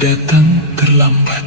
datang terlambat.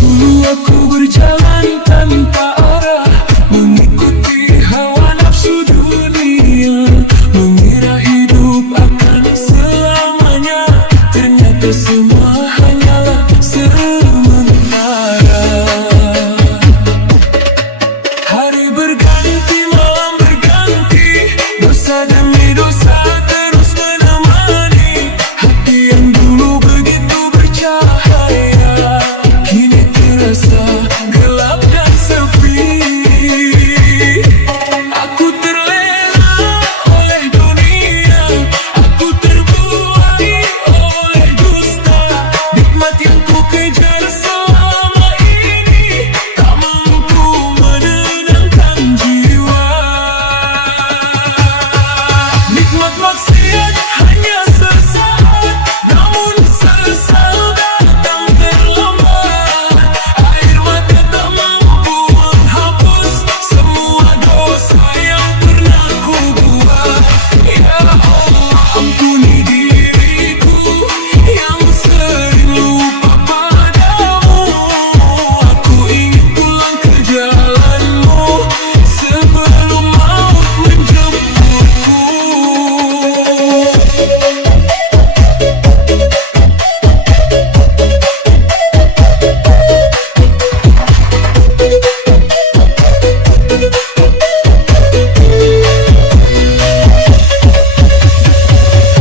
Dulu aku berjalan tanpa arah, mengikuti hawa nafsu dunia, mengira hidup akan selamanya. Ternyata semua hanyalah sementara. Hari berganti, malam berganti, dosa demi dosa terus menemani hati yang dulu begitu bercahaya, kini terasa gelap dan sepi. Aku terlena oleh dunia, aku terbuai oleh dusta. Nikmat yang ku kejar selama ini tak mampu menenangkan jiwa. Nikmat maksiat hanya sesaat, namun sesal datang terlambat. Air mata tak mampu menghapus semua dosa yang pernah ku buat. Ya Allah, ampuni diriku yang sering lupa padamu. Aku ingin pulang ke jalanmu sebelum maut menjemputku.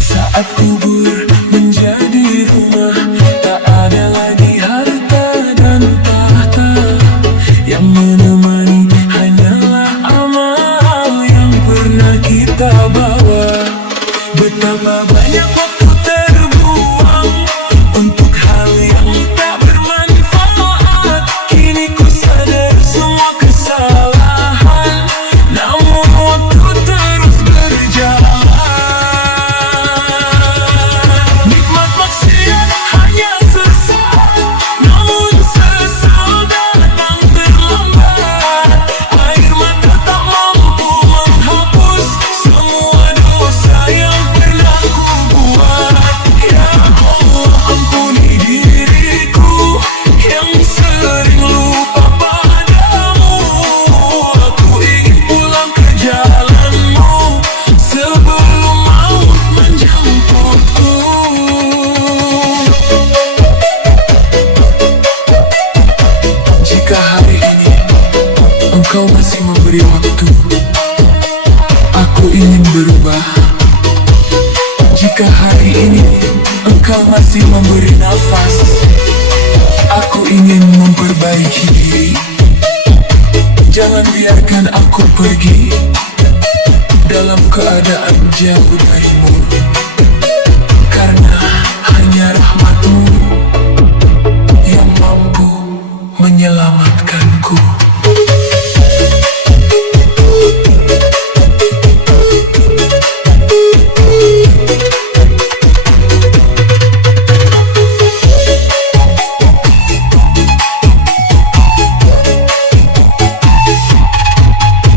Saat kubur menjadi rumah, tak ada lagi harta dan tahta. Yang menemani hanyalah amal yang pernah kita bawa. Betapa banyak waktu terbuang untuk hal yang tak bermanfaat. Kini ku sadar semua kesalahan, namun waktu terus berjalan. Nikmat maksiat hanya sesaat, namun sesal datang terlambat. Air mata tak mampu menghapus semua dosa yang pernah ku buat. Ya Allah, ampuni diriku yang sering lupa padamu. Aku ingin pulang ke jalanmu sebelum maut menjemputku. Jika hari ini engkau masih memberi waktu, aku ingin berubah. Jika hari ini engkau masih memberi nafas, aku ingin memperbaiki diri. Jangan biarkan aku pergi dalam keadaan jauh darimu, karena hanya rahmatmu yang mampu menyelamatkanku.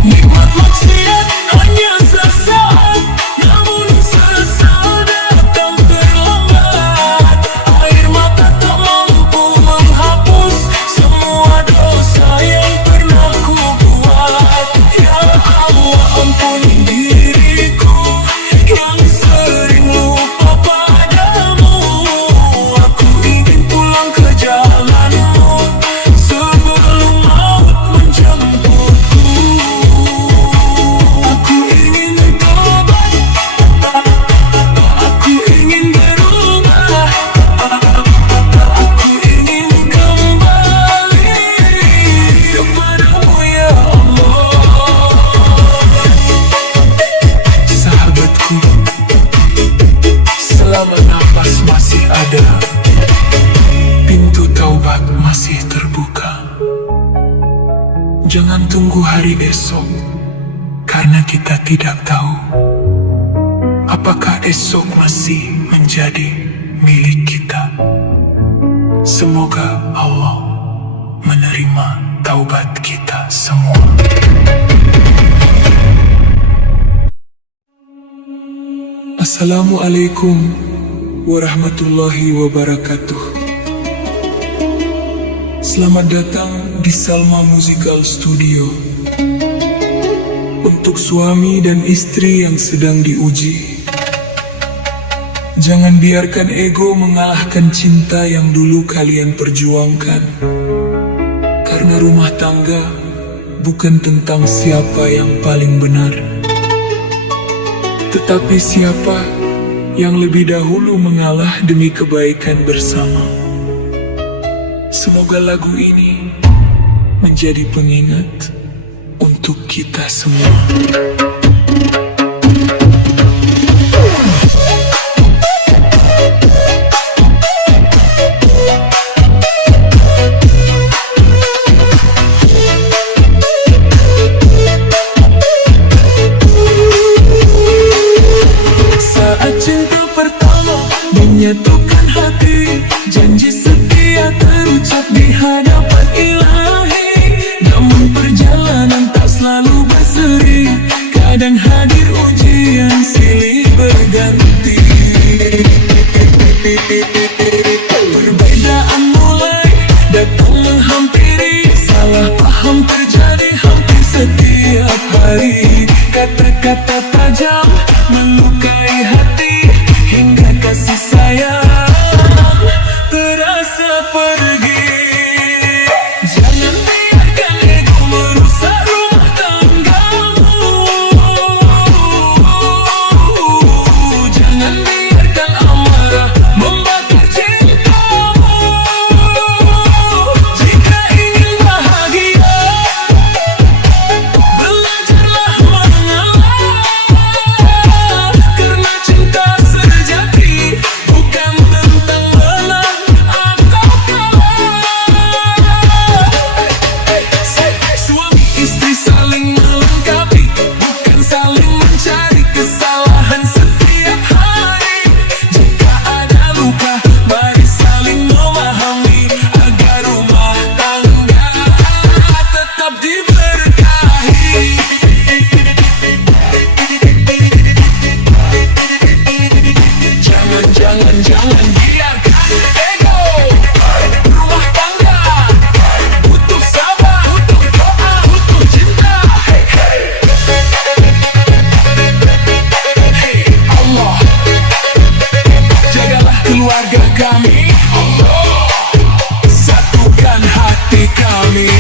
Nikmat maksiat hanya sesaat, namun sesal datang terlambat. Air mata tak mampu menghapus semua dosa yang pernah ku buat. Ya Allah, ampuni diriku yang sering lupa padamu. Aku ingin pulang ke jalanmu sebelum maut menjemputku. Aku ingin bertobat, aku ingin berubah, aku ingin kembali kepadamu ya Allah. Sahabatku, selama nafas masih ada, pintu taubat masih terbuka. Jangan tunggu hari esok, karena kita tidak tahu apakah esok masih menjadi milik kita? Semoga Allah menerima taubat kita semua. Assalamualaikum warahmatullahi wabarakatuh. Selamat datang di Salma Musical Studio. Untuk suami dan istri yang sedang diuji, jangan biarkan ego mengalahkan cinta yang dulu kalian perjuangkan. Karena rumah tangga bukan tentang siapa yang paling benar, tetapi siapa yang lebih dahulu mengalah demi kebaikan bersama. Semoga lagu ini menjadi pengingat untuk kita semua. Saat cinta pertama menyatukan hati, janji setia terucap di hadapan ilahi. Namun perjalanan tak selalu berseri, kadang hadir ujian silih berganti. Perbedaan mulai datang menghampiri, salah paham terjadi hampir setiap hari. Kata-kata tajam melukai hati, hingga kasih sayang terasa pergi. Jangan biarkan ego merusak rumah tanggamu. Jangan biarkan amarah membakar cintamu. Jika ingin bahagia, belajarlah mengalah. Karena cinta sejati bukan tentang menang atau kalah. Suami istri saling melengkapi, bukan saling mencari kesalahan setiap hari. Jika ada luka, mari saling memahami, agar rumah tangga tetap diberkahi. Jangan biarkan ego rumah tangga. Butuh sabar, butuh doa, butuh cinta. Hey Allah, jagalah keluarga kami. Allah, satukan hati kami.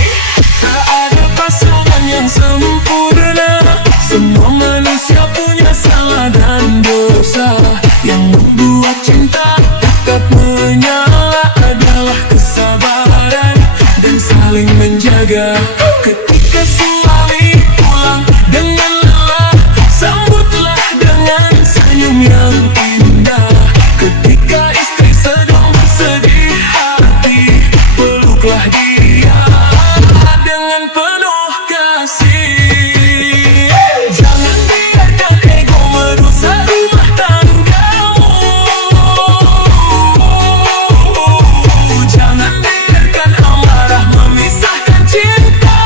Tak ada pasangan yang sempurna, semua manusia punya salah dan dosa. Yang membuat cinta tetap menyala adalah kesabaran dan saling menjaga. Ketika suami pulang dengan lelah, sambutlah dengan senyum yang indah. Ketika istri sedang bersedih hati, peluklah dia dengan penuh kasih. Jangan biarkan ego merusak rumah tanggamu. Jangan biarkan amarah memisahkan cinta.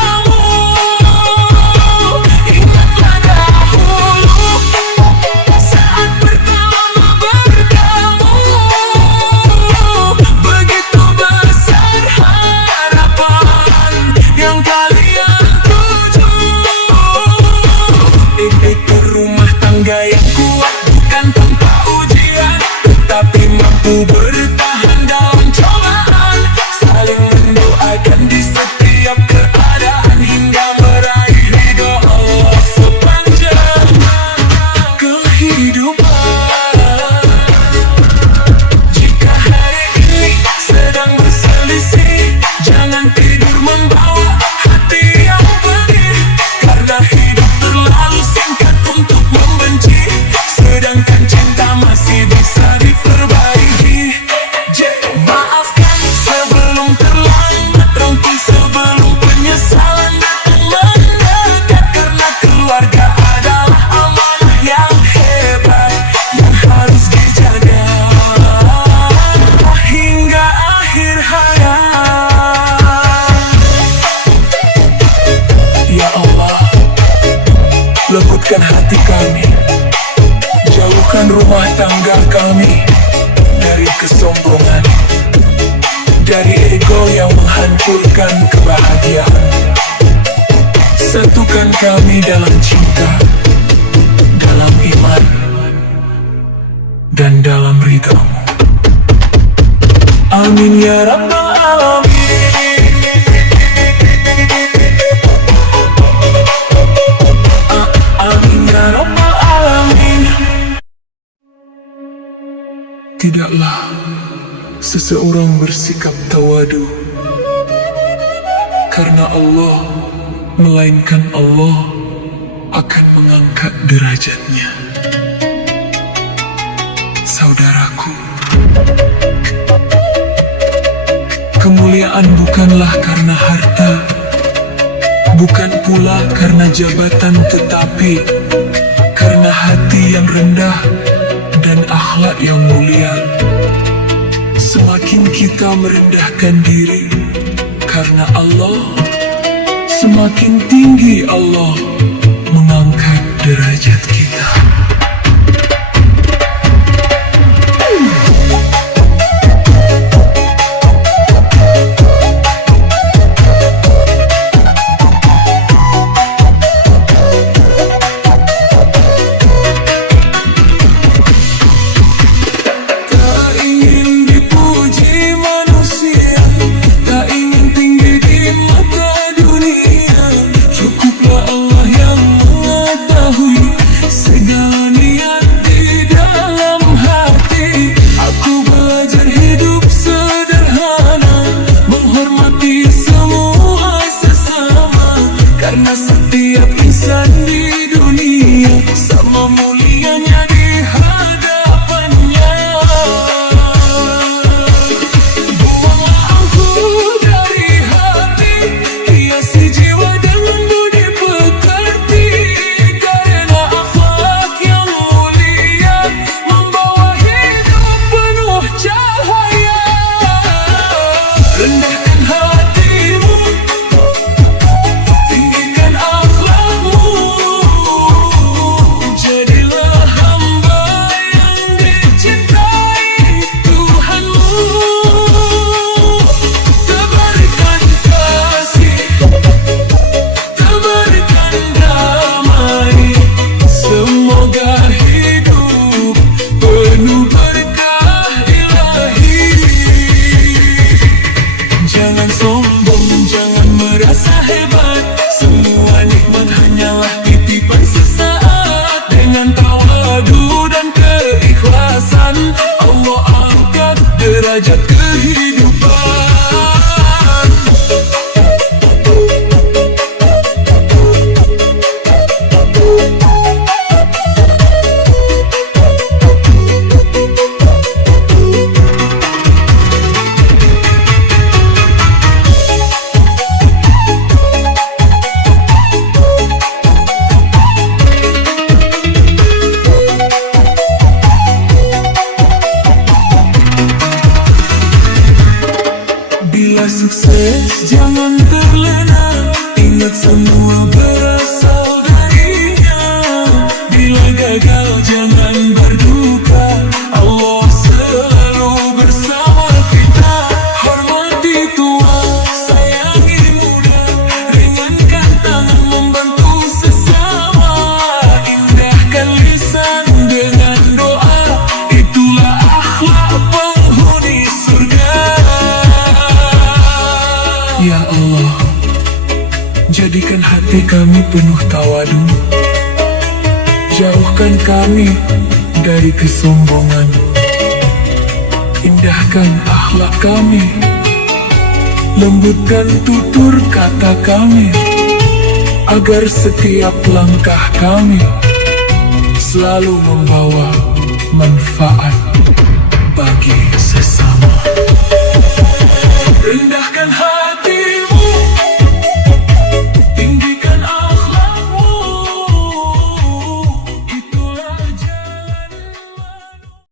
Satukan rumah tangga kami dari kesombongan, dari ego yang menghancurkan kebahagiaan. Satukan kami dalam cinta, dalam iman, dan dalam ridha-Mu. Amin ya Rabbal Alamin. Amin ya Rabbal Alamin. Tidaklah seseorang bersikap tawadu karena Allah, melainkan Allah akan mengangkat derajatnya. Saudaraku, kemuliaan bukanlah karena harta, bukan pula karena jabatan, tetapi karena hati yang rendah dan akhlak yang mulia. Semakin kita merendahkan diri karena Allah, semakin tinggi Allah mengangkat derajat kita. Karena setiap insan di dunia sama mulianya di hadapannya. Buanglah angku dari hati, hiasi jiwa dengan budi pekerti. Karena akhlak yang mulia membawa hidup penuh cahaya. Rendahkan hatimu, Allah angkat derajat kehidupan. Bila sukses jangan terlena, ingat semua berasal darinya. Bila gagal jangan berduka, Allah selalu bersama kita. Hormati tua, sayangi muda, ringankan tangan membantu sesama. Indahkan lisan dengan doa, itulah akhlak penghuni surga. Ya Allah, jadikan hati kami penuh tawadu, jauhkan kami dari kesombongan, indahkan akhlak kami, lembutkan tutur kata kami, agar setiap langkah kami selalu membawa manfaat